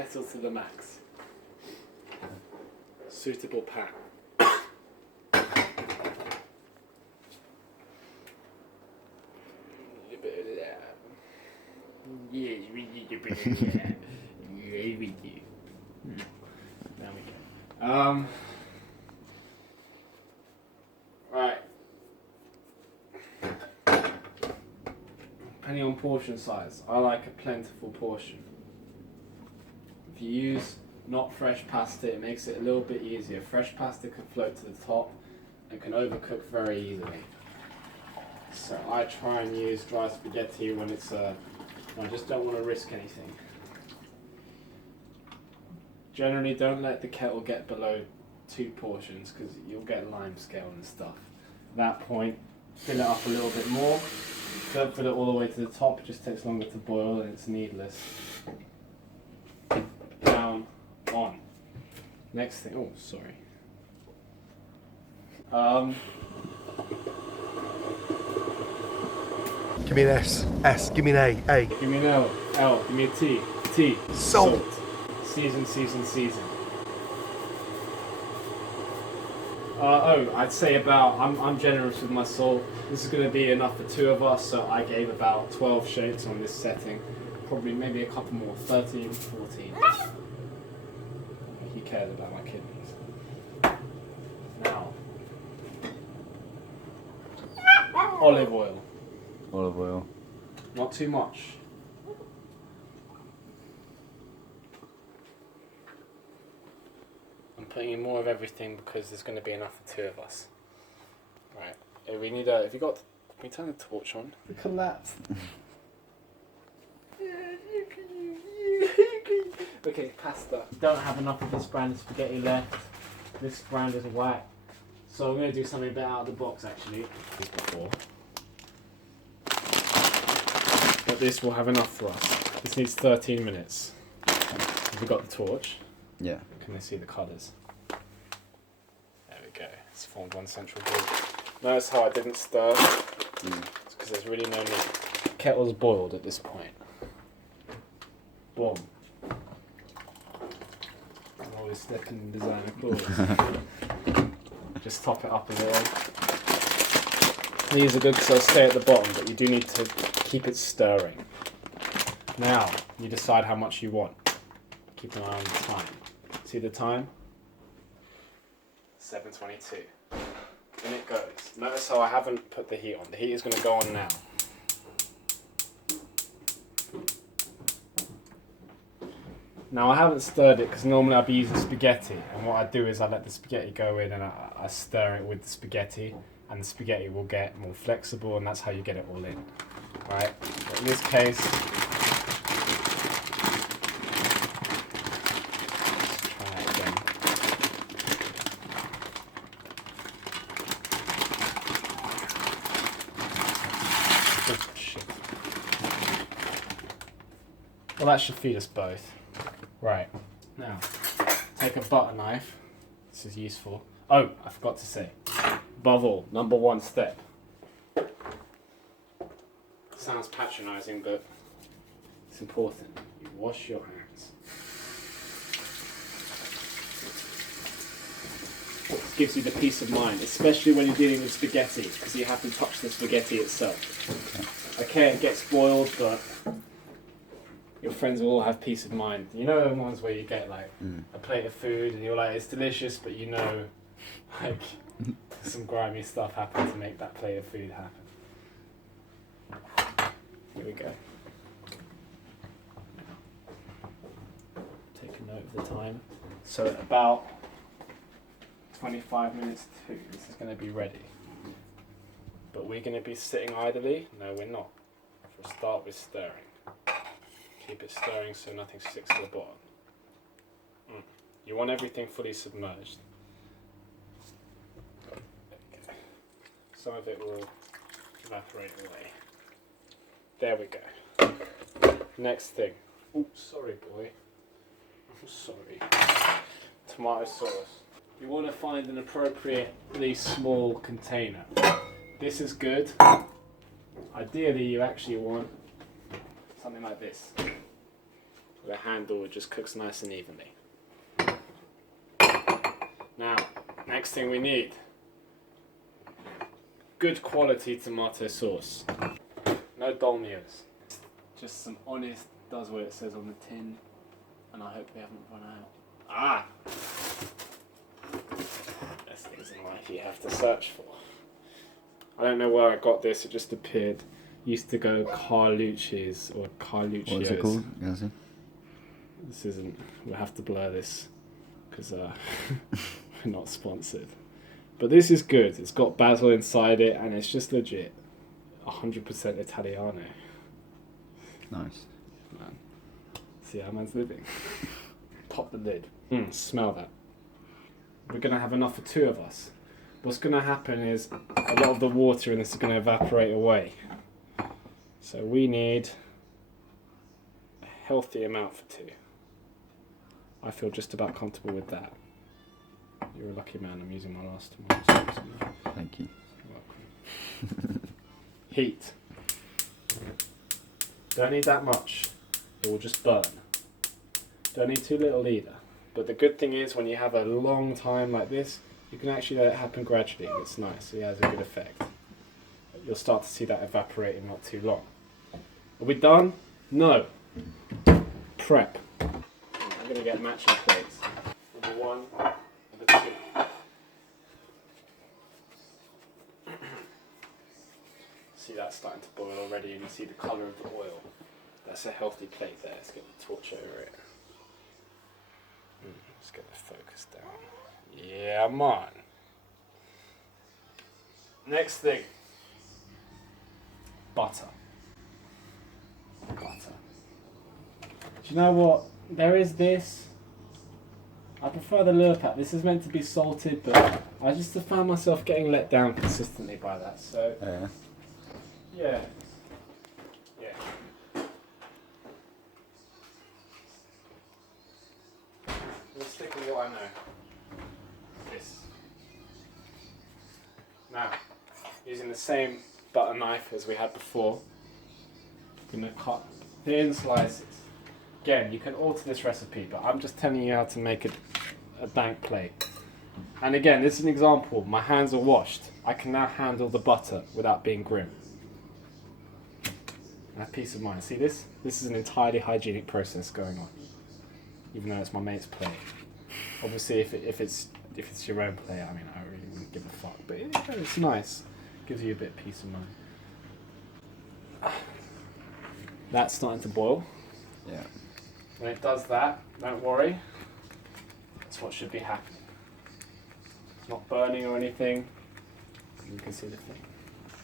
kettle to the max. Suitable pan. Yeah, we need a bit of that. Yeah, we do. There we go. Right. Depending on portion size, I like a plentiful portion. If you use not fresh pasta, it makes it a little bit easier. Fresh pasta can float to the top and can overcook very easily. So I try and use dry spaghetti when it's I just don't want to risk anything. Generally, don't let the kettle get below 2 portions because you'll get lime scale and stuff. At that point, fill it up a little bit more. Don't fill it all the way to the top, it just takes longer to boil and it's needless. Down, on. Next thing, oh, sorry. Give me an S. S. Give me an A. A. Give me an L. L. Give me a T. T. Salt. Season. I'd say about, I'm generous with my salt. This is going to be enough for 2 of us, so I gave about 12 shakes on this setting. Probably maybe a couple more, 13, 14. He cares about my kidneys. Now, olive oil. Olive oil. Not too much. I'm putting in more of everything because there's going to be enough for 2 of us. Right. We need a. Have you got? Can we turn the torch on? Look at that. Okay, pasta. Don't have enough of this brand of spaghetti left. This brand is whack. So I'm going to do something a bit out of the box actually. This before. But this will have enough for us. This needs 13 minutes. Have we got the torch? Yeah. Can they see the colours? There we go. It's formed one central group. Notice how I didn't stir? It's because there's really no need. Kettle's boiled at this point. Boom. I'm always stepping in designer clothes. Just top it up a little. These are good because they'll stay at the bottom, but you do need to keep it stirring. Now, you decide how much you want. Keep an eye on the time. See the time? 7:22. And it goes. Notice how I haven't put the heat on. The heat is going to go on now. Now I haven't stirred it because normally I'd be using spaghetti, and what I do is I let the spaghetti go in and I stir it with the spaghetti, and the spaghetti will get more flexible, and that's how you get it all in. Right? But in this case, let's try it again. Oh, shit. Well, that should feed us both. Right, now, take a butter knife. This is useful. Oh, I forgot to say. Above all, number 1 step. Sounds patronising, but it's important. You wash your hands. It gives you the peace of mind, especially when you're dealing with spaghetti, because you have to touch the spaghetti itself. Okay, it gets boiled, but your friends will all have peace of mind. You know the ones where you get like a plate of food and you're like, it's delicious, but you know, like, some grimy stuff happened to make that plate of food happen. Here we go. Take a note of the time. So at about 25 minutes to, this is going to be ready. But we're going to be sitting idly? No, we're not. For a start, we're stirring. Keep it stirring so nothing sticks to the bottom. You want everything fully submerged. Okay. Some of it will evaporate away. There we go. Next thing. Oh, sorry boy. I'm sorry. Tomato sauce. You want to find an appropriately small container. This is good. Ideally you actually want something like this. The handle just cooks nice and evenly. Now, next thing we need, good quality tomato sauce. No Dolmios. Just some honest, does what it says on the tin, and I hope we haven't run out. Ah! There's things in life you have to search for. I don't know where I got this, it just appeared. Used to go Carlucci's or Carluccio's. What is it called? Yes. This isn't, we'll have to blur this because we're not sponsored. But this is good. It's got basil inside it and it's just legit 100% Italiano. Nice. Man. See how man's living. Pop the lid. Smell that. We're going to have enough for 2 of us. What's going to happen is a lot of the water in this is going to evaporate away. So we need a healthy amount for 2. I feel just about comfortable with that. You're a lucky man. I'm using my last one. Thank you. You're welcome. Heat. Don't need that much. It will just burn. Don't need too little either. But the good thing is when you have a long time like this, you can actually let it happen gradually. It's nice. It has a good effect. You'll start to see that evaporate in not too long. Are we done? No. Prep. I'm going to get matching plates. Number 1, number 2. See that starting to boil already and you see the colour of the oil. That's a healthy plate there. Let's get the torch over it. Let's get the focus down. Yeah, man. Next thing. Butter. Butter. Do you know what? There is this. I prefer the Lurpak. This is meant to be salted, but I just found myself getting let down consistently by that. So, yeah. We'll stick with what I know. This. Now, using the same butter knife as we had before, I'm going to cut thin slices. Again, you can alter this recipe, but I'm just telling you how to make a bank plate. And again, this is an example. My hands are washed. I can now handle the butter without being grim. I have peace of mind. See this? This is an entirely hygienic process going on, even though it's my mate's plate. Obviously, if it's your own plate, I mean, I really wouldn't give a fuck. But it's nice. Gives you a bit of peace of mind. That's starting to boil. Yeah. When it does that, don't worry. That's what should be happening. It's not burning or anything. You can see the thing.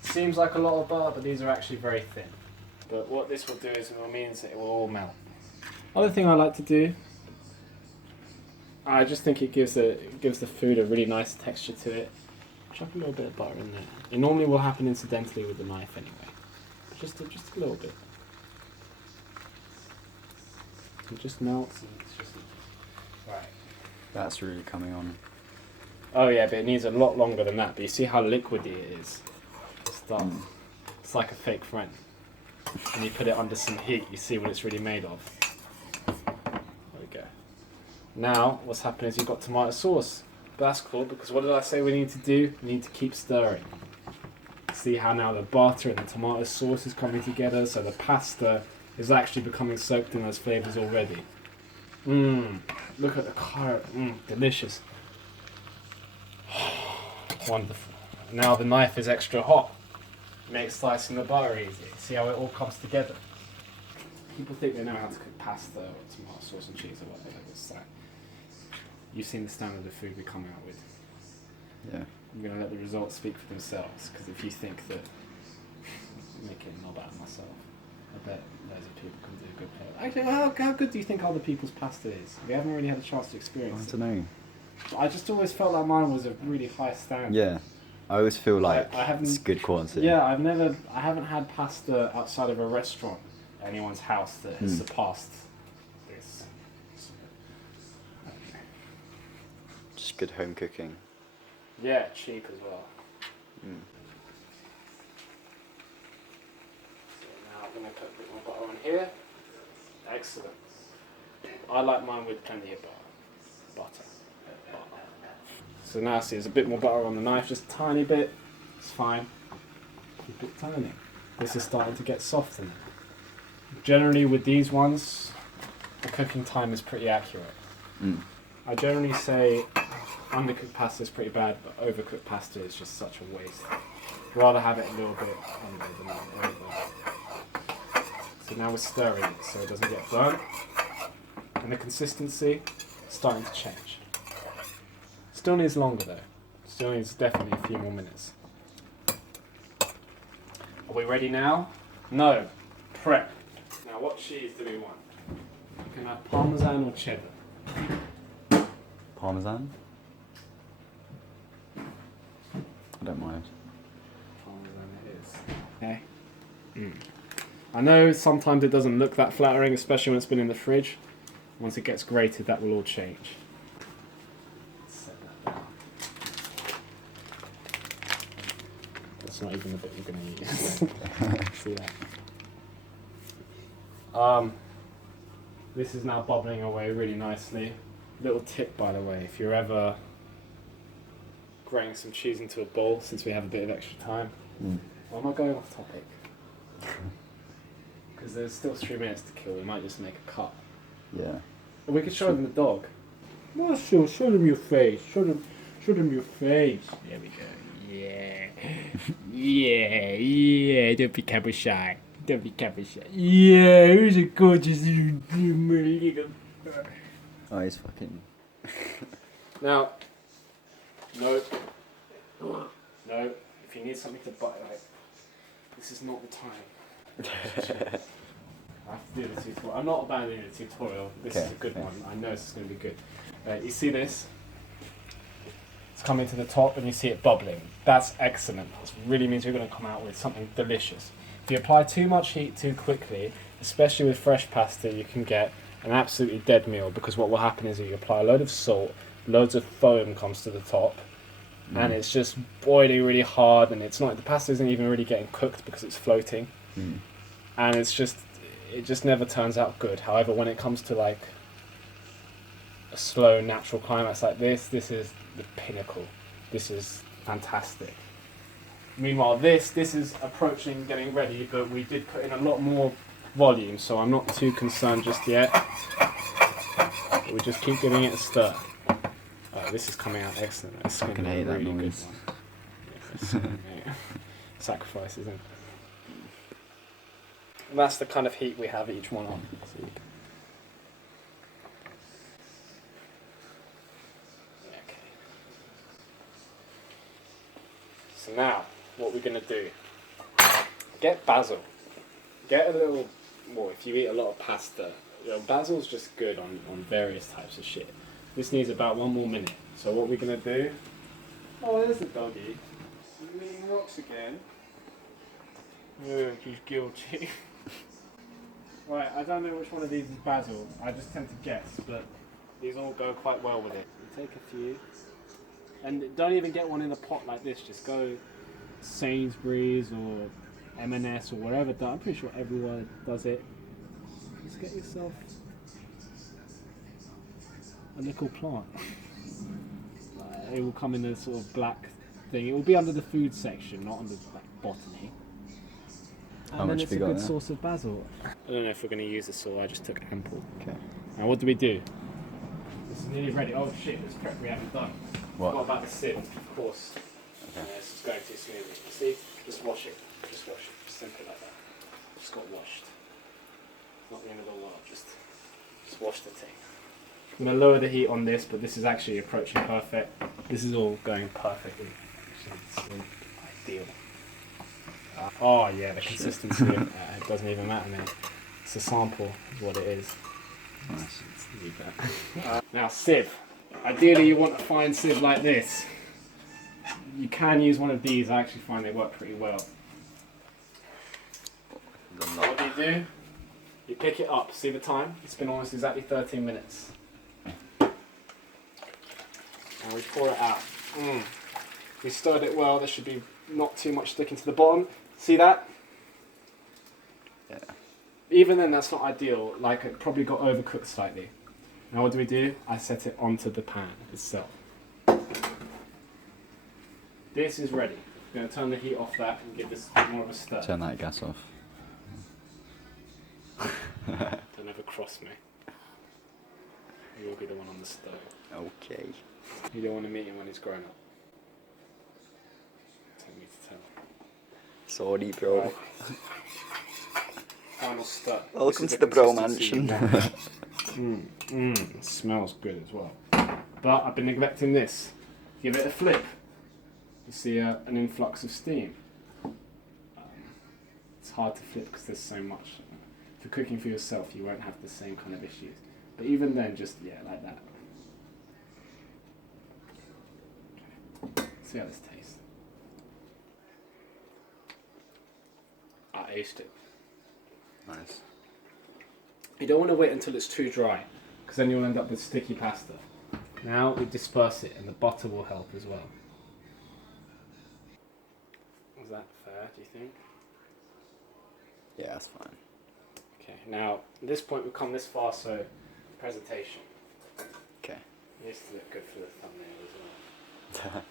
Seems like a lot of butter, but these are actually very thin. But what this will do is it means that it will all melt. Other thing I like to do, I just think it gives the food a really nice texture to it. Chuck a little bit of butter in there. It normally will happen incidentally with the knife anyway. Just a little bit. It just melts and it's just right. That's really coming on. Oh yeah, but it needs a lot longer than that. But you see how liquidy it is. It's like a fake friend. And you put it under some heat, you see what it's really made of. There we go. Now, what's happening is you've got tomato sauce. But that's cool because what did I say we need to do? We need to keep stirring. See how now the butter and the tomato sauce is coming together, so the pasta is actually becoming soaked in those flavours already. Look at the colour. Delicious. Wonderful. Now the knife is extra hot. Makes slicing the butter easy. See how it all comes together? People think they know how to cook pasta or tomato sauce and cheese or whatever. It's like, you've seen the standard of food we come out with. Yeah. I'm going to let the results speak for themselves, because if you think that making a knob out of myself, I bet loads of people can do a good play. Actually, how good do you think other people's pasta is? We haven't really had a chance to experience I don't know. I just always felt like mine was a really high standard. Yeah. I always feel like I haven't, it's good quality. Yeah, I haven't had pasta outside of a restaurant at anyone's house that has surpassed this. Just good home cooking. Yeah, cheap as well. So now I'm going to put a bit more butter on here. Excellent. I like mine with plenty of butter. So now see, there's a bit more butter on the knife, just a tiny bit. It's fine. Keep it tiny. This is starting to get softer now. Generally with these ones, the cooking time is pretty accurate. I generally say undercooked pasta is pretty bad, but overcooked pasta is just such a waste. I'd rather have it a little bit under than over. So now we're stirring it so it doesn't get burnt. And the consistency is starting to change. Still needs longer though. Still needs definitely a few more minutes. Are we ready now? No. Prep. Now what cheese do we want? You can have Parmesan or cheddar. Parmesan? I don't mind. Parmesan it is. Okay. I know sometimes it doesn't look that flattering, especially when it's been in the fridge. Once it gets grated, that will all change. Set that down. That's not even the bit you're going to use. See that? This is now bubbling away really nicely. Little tip, by the way, if you're ever grating some cheese into a bowl, since we have a bit of extra time. Why am I going off topic? Because there's still 3 minutes to kill. We might just make a cut. Yeah. And we could show them the dog. Marshall, show them your face. Show them your face. There we go. Yeah. Yeah. Don't be camera shy. Yeah, who's a gorgeous little. Oh, he's fucking. Now, no. If you need something to bite, like, this is not the time. I have to do the tutorial. I'm not abandoning the tutorial. This is a good one. I know this is going to be good. You see this? It's coming to the top and you see it bubbling. That's excellent. This really means you're going to come out with something delicious. If you apply too much heat too quickly, especially with fresh pasta, you can get an absolutely dead meal, because what will happen is you apply a load of salt, loads of foam comes to the top, and it's just boiling really hard, and it's not, the pasta isn't even really getting cooked because it's floating, and it just never turns out good. However, when it comes to like a slow natural climax like this is the pinnacle. This is fantastic. Meanwhile, this is approaching getting ready, but we did put in a lot more volume, so I'm not too concerned just yet. But we just keep giving it a stir. This is coming out excellent. It's I can hate that really noise. Good one. Sacrifice, isn't it? And that's the kind of heat we have each one on. So you can... Okay. So now, what we're going to do, get basil. Get a little more, if you eat a lot of pasta, basil's just good on various types of shit. This needs about 1 more minute. So what we're going to do, oh, there's the doggy. You're eating rocks again. Oh, she's guilty. Right, I don't know which one of these is basil. I just tend to guess, but these all go quite well with it. You take a few, and don't even get one in a pot like this. Just go Sainsbury's or M&S or wherever. I'm pretty sure everyone does it. Just get yourself a little plant. It will come in a sort of black thing. It will be under the food section, not under like botany. How And then much it's have a you got good there? source of basil. I don't know if we're going to use this all. I just took ample. Okay. Now what do we do? This is nearly ready. Oh shit, there's prep we haven't done. What? about the sieve? Of course. Okay. This is going too smoothly. See? Just wash it. Just wash it. Simply like that. Just got washed. Not the end of the world. Just wash the thing. I'm going to lower the heat on this, but this is actually approaching perfect. This is all going perfectly. Actually, it's ideal. Oh yeah, the consistency of it doesn't even matter now. It's a sample of what it is. Nice. Leave that. Now sieve. Ideally you want a fine sieve like this. You can use one of these. I actually find they work pretty well. So what do? You pick it up. See the time? It's been almost exactly 13 minutes. And we pour it out. We stirred it well. There should be not too much sticking to the bottom. See that? Yeah. even then, that's not ideal. Like, it probably got overcooked slightly. Now what do? I set it onto the pan itself. This is ready. I'm going to turn the heat off that and give this more of a stir. Turn that gas off. Don't ever cross me. You'll be the one on the stove. Okay. You don't want to meet him when he's grown up. Take me to tell. Sorry, bro. Right. Final stir. Welcome This is to the bro consistency mansion. you want. It smells good as well. But I've been neglecting this. Give it a flip. You see an influx of steam. It's hard to flip because there's so much. If you're cooking for yourself, you won't have the same kind of issues. But even then, just, yeah, like that. Okay. See how this tastes. I aced it. Nice. You don't want to wait until it's too dry, because then you'll end up with sticky pasta. Now we disperse it, and the butter will help as well. Is that fair, do you think? Yeah, that's fine. Okay, now at this point we've come this far, so presentation. Okay. It needs to look good for the thumbnail as well.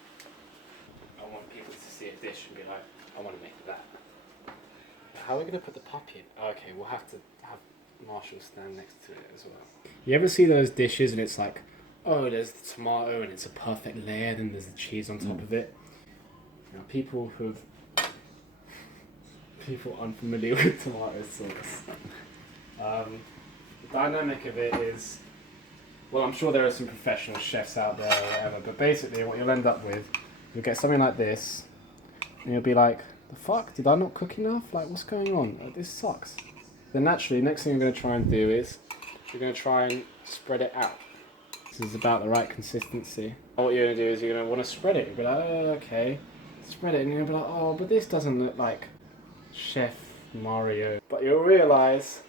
I want people to see a dish and be like, I want to make that. How are we going to put the puppy in? Okay, we'll have to have Marshall stand next to it as well. You ever see those dishes and it's like, oh, there's the tomato and it's a perfect layer, then there's the cheese on top of it. You know, people unfamiliar with tomato sauce. The dynamic of it is, well, I'm sure there are some professional chefs out there or whatever, but basically what you'll end up with, you'll get something like this, and you'll be like, the fuck, did I not cook enough? Like, what's going on? Like, this sucks. Then naturally, next thing you're going to try and do is, you're going to try and spread it out. This is about the right consistency. What you're going to do is you're going to want to spread it. You'll be like, oh, okay. Spread it, and you'll be like, oh, but this doesn't look like Chef Mario. But you'll realise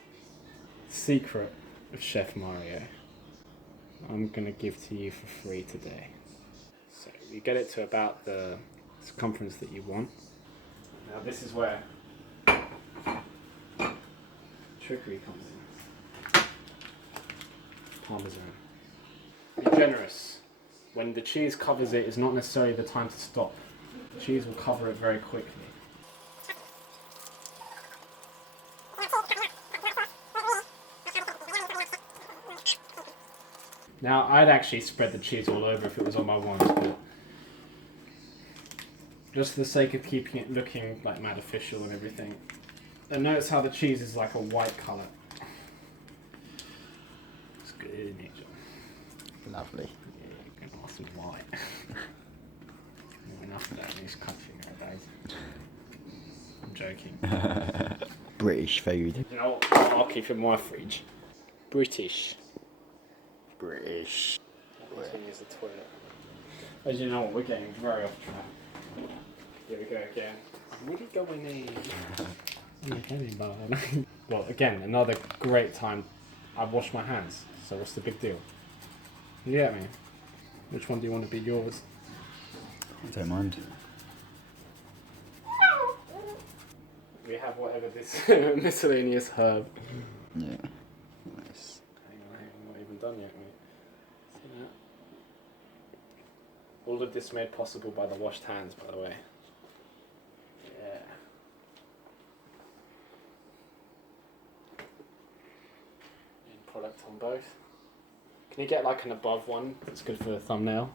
the secret of Chef Mario I'm going to give to you for free today. So you get it to about the circumference that you want. Now this is where trickery comes in. Parmesan. Be generous. When the cheese covers it, it's not necessarily the time to stop. The cheese will cover it very quickly. Now, I'd actually spread the cheese all over if it was on my ones, but just for the sake of keeping it looking like mad official and everything. And notice how the cheese is like a white colour. It's good, isn't it, John? Lovely. Yeah, you can ask me why. Not enough of that in this country nowadays. I'm joking. British food. You know what? I'll keep it in my fridge. British. British. I need to use the toilet. As you know what, we're getting very off track. Here we go again. I'm really going in. Well, again, another great time. I've washed my hands, so what's the big deal? You get me? Which one do you want to be yours? I don't mind. We have whatever this miscellaneous herb. Yeah. Nice. Hang on, I'm not even done yet, mate. See that? All of this made possible by the washed hands, by the way. Yeah. End product on both. Can you get like an above one that's good for the thumbnail?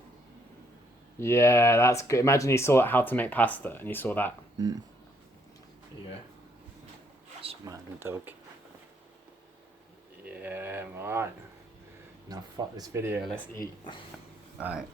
Yeah, that's good. Imagine you saw how to make pasta and you saw that. Mm. There you go. Smart dog. Yeah, man. Now fuck this video, let's eat. Alright.